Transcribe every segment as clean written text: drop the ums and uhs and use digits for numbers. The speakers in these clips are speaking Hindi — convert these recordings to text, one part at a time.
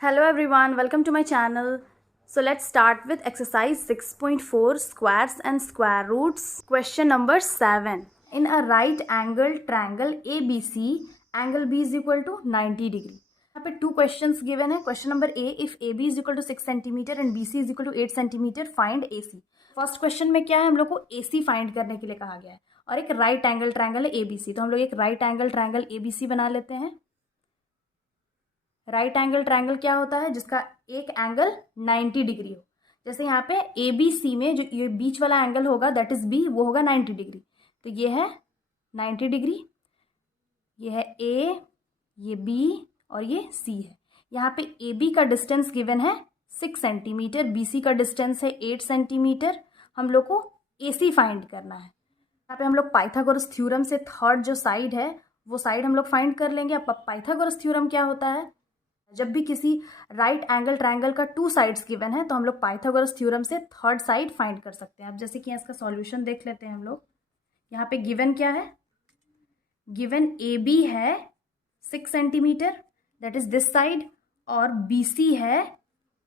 Hello everyone, welcome to my channel. So let's start with exercise 6.4 squares and square roots. Question number 7. In a right angle triangle ABC, angle B is equal to 90 degree. यहाँ पे टू क्वेश्चंस गिवन है. Question number A, if A B is equal to 6 centimetre and B C is equal to 8 centimetre find A C. First question में क्या है, हम लोग को ए सी फाइंड करने के लिए कहा गया है और एक राइट एंगल ट्रायंगल है ए बी सी. तो हम लोग एक right angle triangle A B C बना लेते हैं. राइट एंगल ट्रायंगल क्या होता है, जिसका एक एंगल 90 डिग्री हो. जैसे यहाँ पे ए बी सी में जो ये बीच वाला एंगल होगा दैट इज बी, वो होगा 90 डिग्री. तो ये है 90 डिग्री, ये है ए, ये बी और ये सी है. यहाँ पे ए बी का डिस्टेंस गिवन है 6 सेंटीमीटर, बी सी का डिस्टेंस है 8 सेंटीमीटर. हम लोग को ए सी फाइंड करना है. यहाँ पे हम लोग पाइथागोरस थ्योरम से थर्ड जो साइड है वो साइड हम लोग फाइंड कर लेंगे. अब पाइथागोरस थ्योरम क्या होता है, जब भी किसी राइट एंगल ट्रायंगल का टू साइड्स गिवन है तो हम लोग पाइथागोरस थ्योरम से थर्ड साइड फाइंड कर सकते हैं. अब जैसे कि इसका सॉल्यूशन देख लेते हैं हम लोग. यहाँ पे गिवन क्या है, गिवन ए बी है 6 centimetre that is this side और बी सी है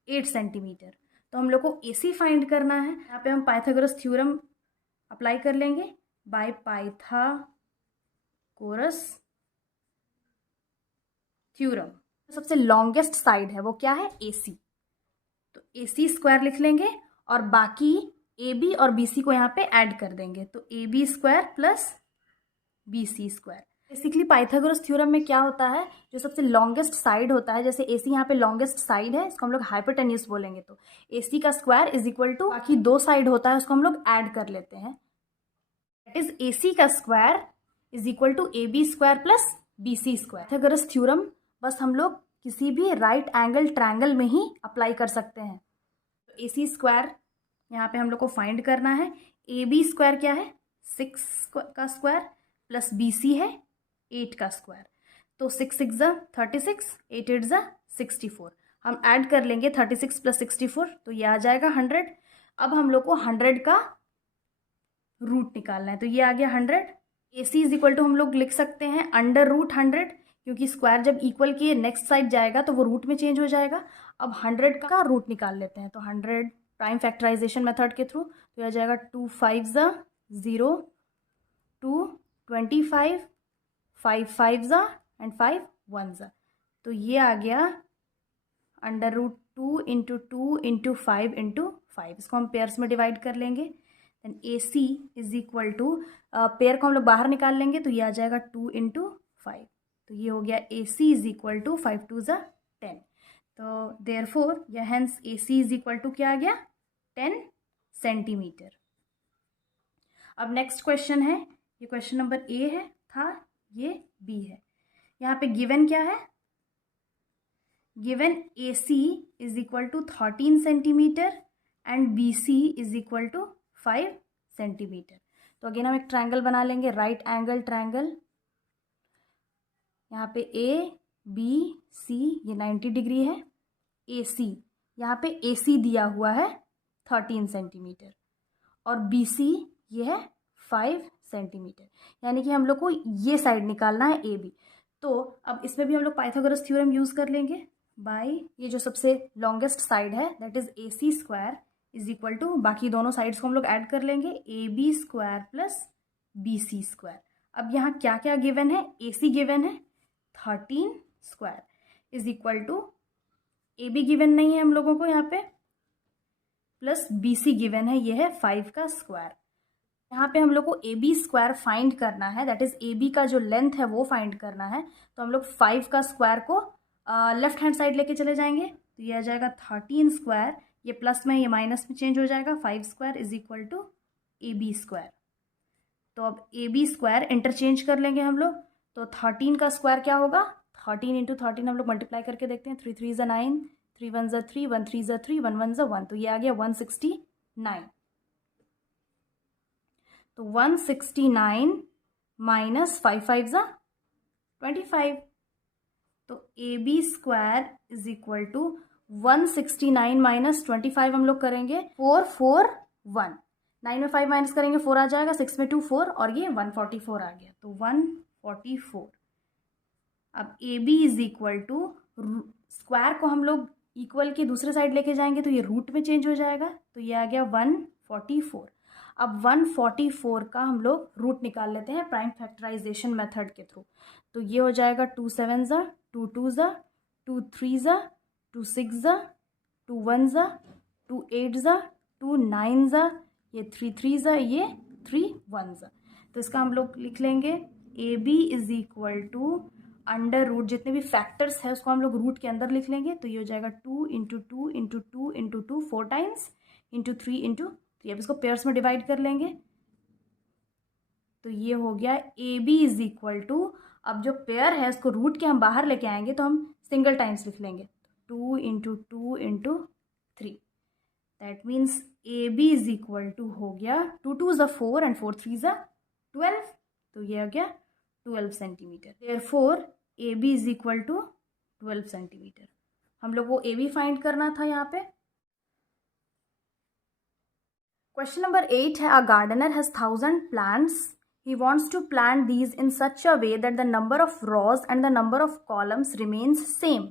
8 सेंटीमीटर. तो हम लोग को ए सी फाइंड करना है. यहाँ पे हम पाइथागोरस थ्योरम अप्लाई कर लेंगे. बाय पाइथागोरस थ्योरम सबसे लॉन्गेस्ट साइड है वो क्या है, ए सी. तो ए सी स्क्वायर लिख लेंगे और बाकी ए बी और बी सी को यहाँ पे ऐड कर देंगे. तो A B square plus B C square. Basically Pythagoras theorem में क्या होता है, जो सबसे लॉन्गेस्ट साइड होता है, जैसे ए सी यहाँ पे लॉन्गेस्ट साइड है, इसको हम लोग हाइपोटेन्यूज बोलेंगे. तो ए सी का स्क्वायर इज इक्वल टू बाकी दो साइड होता है उसको हम लोग ऐड कर लेते हैं. दैट इज ए सी का square is equal to A B square plus B C square. Pythagoras theorem बस हम लोग किसी भी राइट एंगल ट्रायंगल में ही अप्लाई कर सकते हैं. तो ए सी स्क्वायर यहाँ पे हम लोग को फाइंड करना है. ए बी स्क्वायर क्या है, 6 का स्क्वायर प्लस बी सी है 8 का स्क्वायर. तो 6 6 ज़ा 36, 8 8 ज़ा 64. हम ऐड कर लेंगे 36 प्लस 64 तो ये आ जाएगा 100. अब हम लोग को 100 का रूट निकालना है. तो ये आ गया 100. ए सी इज इक्वल टू हम लोग लिख सकते हैं अंडर रूट 100, क्योंकि स्क्वायर जब इक्वल की नेक्स्ट साइड जाएगा तो वो रूट में चेंज हो जाएगा. अब 100 का रूट निकाल लेते हैं. तो 100 प्राइम फैक्टराइजेशन मेथड के थ्रू तो आ जाएगा 2 5 ज़ा 0, 2 25, 5 5 ज़ा एंड 5 1 ज़ा. तो ये आ गया under root 2 into 2 into 5 into 5. इसको हम पेयर्स में डिवाइड कर लेंगे. Then A C is equal to pair को हम लोग बाहर निकाल लेंगे तो ये आ जाएगा 2 इंटू 5. तो ये हो गया A C is equal to 5 2 ज़ा 10. तो देयरफॉर या hence A C is equal to क्या आ गया, 10 सेंटीमीटर. अब नेक्स्ट क्वेश्चन है, ये क्वेश्चन नंबर ए है था, ये बी है. यहाँ पे गिवन क्या है, given A C is equal to 13 centimetre and B C is equal to 5 centimetre. तो अगेन हम एक ट्रायंगल बना लेंगे, राइट एंगल ट्रायंगल. यहाँ पे ए बी सी ये 90 डिग्री है. ए सी यहाँ पे ए सी दिया हुआ है 13 सेंटीमीटर और बी सी ये है 5 सेंटीमीटर. यानी कि हम लोग को ये साइड निकालना है ए बी. तो अब इसमें भी हम लोग पाइथागोरस थ्योरम यूज़ कर लेंगे. बाय ये जो सबसे लॉन्गेस्ट साइड है that is A C square is equal to बाकी दोनों साइड्स को हम लोग ऐड कर लेंगे, A B square plus B C square. अब यहाँ क्या क्या गिवन है, ए सी गिवन है 13 square is equal to A B given नहीं है हम लोगों को यहाँ पे, प्लस बी सी गिवन है ये है 5 का स्क्वायर. यहाँ पे हम लोग को ए बी स्क्वायर फाइंड करना है, दैट इज ए बी का जो लेंथ है वो फाइंड करना है. तो हम लोग 5 का स्क्वायर को लेफ्ट हैंड साइड लेके चले जाएंगे. तो ये आ जाएगा 13 स्क्वायर, ये प्लस में ये माइनस में चेंज हो जाएगा, 5 square is equal to A B square. तो अब ए बी स्क्वायर इंटरचेंज कर लेंगे हम लोग. तो 13 का स्क्वायर क्या होगा, 13 इंटू 13 हम लोग मल्टीप्लाई करके देखते हैं. 3 3 ज़ा 9, 3 1 ज़ा 3, 1 3 ज़ा 3, 1 1 ज़ा 1. तो ये आ गया 169. तो 169 माइनस 5 5 ज़ा 25. तो A B square is equal to 169 minus 25 हम लोग करेंगे 441. 9 में 5 माइनस करेंगे 4 आ जाएगा, 6 में 2 4 और ये 144 आ गया. तो 144. अब A B is equal to square को हम लोग इक्वल के दूसरे साइड लेके जाएंगे तो ये रूट में चेंज हो जाएगा, तो ये आ गया 144। अब 144 का हम लोग रूट निकाल लेते हैं प्राइम फैक्टराइजेशन मेथड के थ्रू। तो ये हो जाएगा 2 7 ज़ा, 2 2 ज़ा, 2 3 ज़ा, 2 6 ज़ा, 2 1 ज़ा, 2 8 ज़ा, 2 9 ज़ा, ये 3 3 ज़ा, ये 3 1 ज़ा। तो इसका हम लोग लिख लेंगे A B is equal to under root, जितने भी फैक्टर्स है उसको हम लोग रूट के अंदर लिख लेंगे। तो ये हो जाएगा 2 into 2 into 2 into 2 4 times into 3 into 3। अब इसको पेयर्स में डिवाइड कर लेंगे, तो ये हो गया A B is equal to, अब जो पेयर है उसको रूट के हम बाहर लेके आएंगे तो हम सिंगल टाइम्स लिख लेंगे, 2 into 2 into 3। That means A B is equal to हो गया 2 2 ज़ा 4 एंड 4 3 ज़ा 12, तो ये हो गया 12 centimetre. Therefore A B is equal to 12 centimetre. हम लोग को ए बी फाइंड करना था यहाँ पे। क्वेश्चन नंबर 8 है, a gardener has 1000 plants, he wants to plant these in such a way that the number of rows and the number of columns remains same.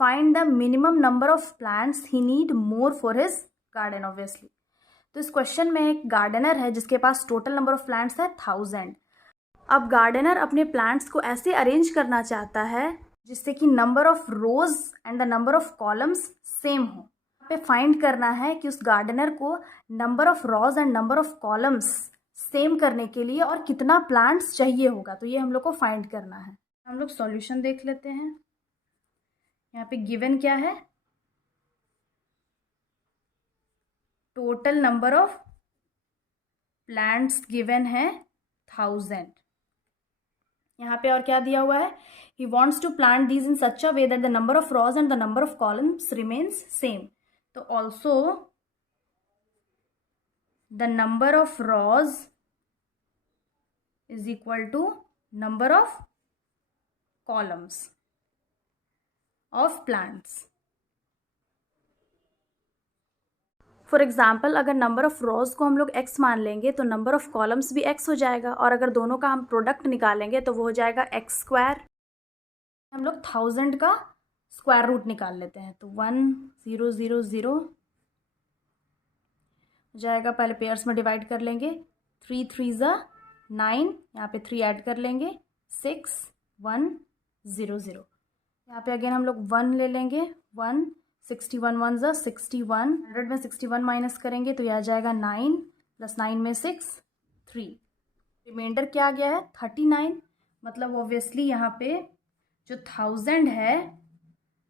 Find the minimum number of plants he need more for his garden obviously. तो इस क्वेश्चन में एक गार्डनर है जिसके पास टोटल नंबर ऑफ प्लांट्स है 1000। अब गार्डनर अपने प्लांट्स को ऐसे अरेंज करना चाहता है जिससे कि number of rose and the number of columns same हो। यहाँ पे फाइंड करना है कि उस गार्डनर को number of rose and number of columns same करने के लिए और कितना प्लांट्स चाहिए होगा, तो ये हम लोग को फाइंड करना है। हम लोग सॉल्यूशन देख लेते हैं। यहाँ पे गिवन क्या है, total number of plants given है 1000। यहाँ पे और क्या दिया हुआ है, he wants to plant these in such a way that the number of rows and the number of columns remains same. तो also the number of rows is equal to number of columns of plants. For example अगर नंबर ऑफ रोज को हम लोग x मान लेंगे तो नंबर ऑफ कॉलम्स भी x हो जाएगा, और अगर दोनों का हम प्रोडक्ट निकालेंगे तो वो हो जाएगा x स्क्वायर। हम लोग 1000 का स्क्वायर रूट निकाल लेते हैं, तो 1000 हो जाएगा। पहले पेयर्स में डिवाइड कर लेंगे, 3 3 ज़ा 9, यहाँ पे 3 ऐड कर लेंगे, 6 1 0 0। यहाँ पे अगेन हम लोग 1 ले लेंगे, 1 61 1 ज़ा 61, 100 में 61 माइनस करेंगे तो यह आ जाएगा 9 प्लस 9 में 6 3। रिमाइंडर क्या आ गया है 39। मतलब ऑब्वियसली यहाँ पे जो 1000 है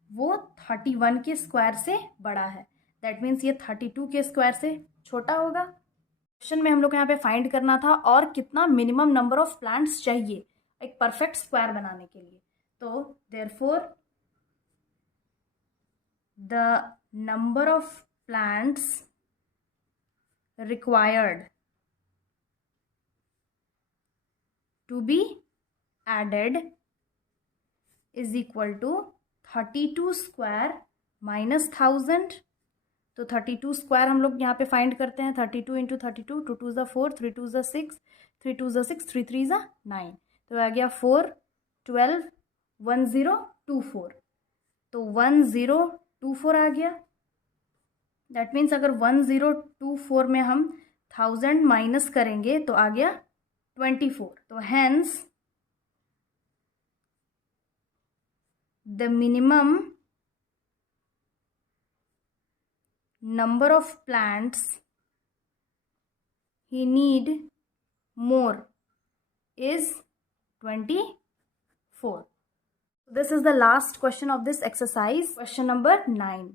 वो 31 के स्क्वायर से बड़ा है। दैट मीन्स ये 32 के स्क्वायर से छोटा होगा। क्वेश्चन में हम लोग यहाँ पे फाइंड करना था और कितना मिनिमम नंबर ऑफ प्लांट्स चाहिए एक परफेक्ट स्क्वायर बनाने के लिए। तो therefore the number of plants required to be added is equal to 32 square minus 1000। तो 32 स्क्वायर हम लोग यहाँ पे फाइंड करते हैं, 32 इंटू 32, 2 2 ज़ा 4, 3 2 ज़ा 6, 3 2 ज़ा 6, 3 3 ज़ा 9। तो आ गया 4 12 1024। तो 1024 आ गया। दैट मीन्स अगर 1024 में हम 1000 माइनस करेंगे तो आ गया 24। तो hence the minimum number of plants he need more is 24. This is the last question of this exercise. Question number 9.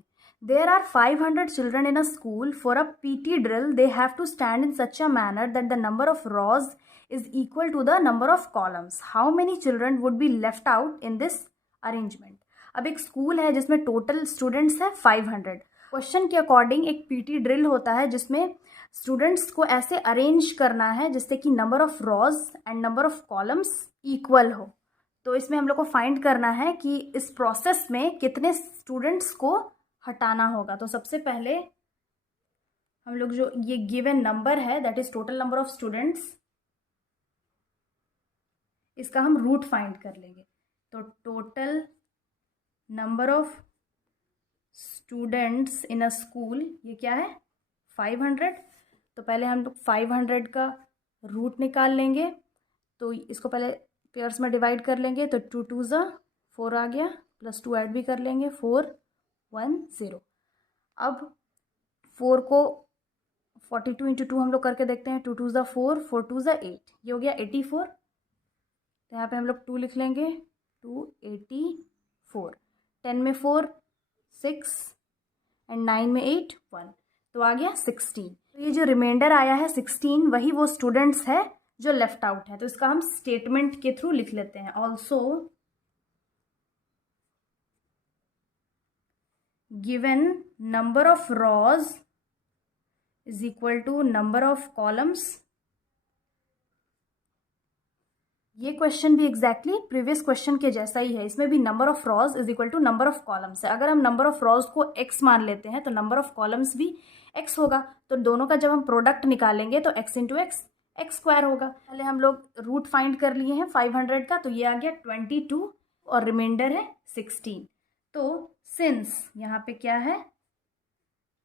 There are 500 children in a school. For a PT drill, they have to stand in such a manner that the number of rows is equal to the number of columns. How many children would be left out in this arrangement? अब एक स्कूल है जिसमें टोटल स्टूडेंट्स है 500। क्वेश्चन के अकॉर्डिंग एक पीटी ड्रिल होता है जिसमें स्टूडेंट्स को ऐसे अरेंज करना है जिससे कि number of rows and number of columns equal हो। तो इसमें हम लोग को फाइंड करना है कि इस प्रोसेस में कितने स्टूडेंट्स को हटाना होगा। तो सबसे पहले हम लोग जो ये गिवन नंबर है that is total number of students, इसका हम रूट फाइंड कर लेंगे। तो total number of students in a school, ये क्या है 500। तो पहले हम लोग 500 का रूट निकाल लेंगे, तो इसको पहले पेयर्स में डिवाइड कर लेंगे, तो 2 2 ज़ा 4 आ गया, प्लस 2 ऐड भी कर लेंगे, 4 1 0। अब 4 को 42 इंटू 2 हम लोग करके देखते हैं, 2 2 ज़ा 4, 4 2 ज़ा 8, ये हो गया 84। तो यहाँ पे हम लोग 2 लिख लेंगे, 284। 10 में 4 6 एंड 9 में 8 1, तो आ गया 16। तो ये जो रिमाइंडर आया है 16, वही वो स्टूडेंट्स है जो लेफ्ट आउट है। तो इसका हम स्टेटमेंट के थ्रू लिख लेते हैं, also given number of rows is equal to number of columns. ये क्वेश्चन भी एग्जैक्टली प्रीवियस क्वेश्चन के जैसा ही है, इसमें भी number of rows is equal to number of columns है। अगर हम नंबर ऑफ रॉज को x मान लेते हैं तो नंबर ऑफ कॉलम्स भी x होगा, तो दोनों का जब हम प्रोडक्ट निकालेंगे तो x इंटू एक्स स्क्वायर होगा। पहले हम लोग रूट फाइंड कर लिए हैं 500 का, तो ये आ गया 22 और रिमाइंडर है 16। तो सिंस यहाँ पे क्या है,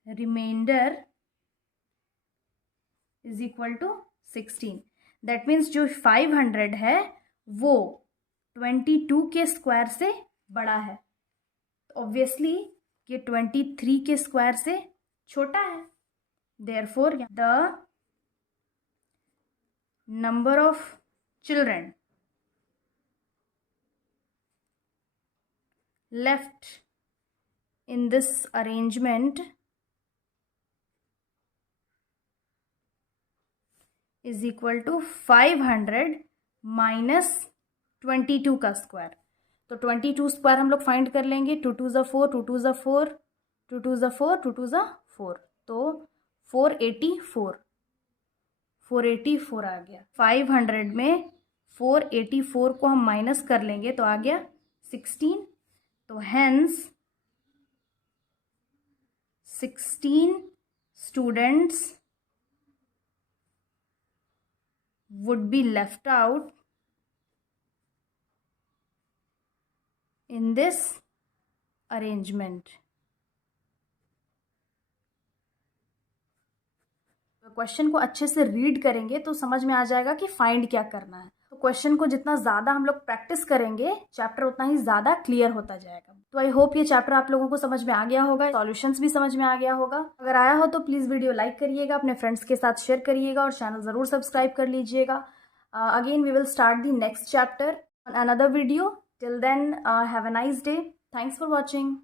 remainder is equal to 16, that means जो 500 है वो 22 के स्क्वायर से बड़ा है। ऑब्वियसली ये 23 के स्क्वायर से छोटा है। Therefore the number of children left in this arrangement is equal to 500 minus 22 का स्क्वायर। तो 22 स्क्वायर हम लोग फाइंड कर लेंगे, 2 2 ज़ा 4, 2 2 ज़ा 4, 2 2 ज़ा 4, 2 2 ज़ा 4, तो 484 आ गया। 500 में 484 को हम माइनस कर लेंगे तो आ गया 16। तो hence 16 students would be left out in this arrangement. Question को अच्छे से रीड करेंगे तो समझ में आ जाएगा कि फाइंड क्या करना है। तो क्वेश्चन को जितना ज़्यादा हम लोग प्रैक्टिस करेंगे चैप्टर उतना ही ज़्यादा क्लियर होता जाएगा। तो आई होप ये चैप्टर आप लोगों को समझ में आ गया होगा, सॉल्यूशंस भी समझ में आ गया होगा। अगर आया हो तो प्लीज़ वीडियो लाइक करिएगा, अपने फ्रेंड्स के साथ शेयर करिएगा और चैनल ज़रूर सब्सक्राइब कर लीजिएगा। Again, we will start the next chapter on another video. Till then, have a nice day. Thanks for watching.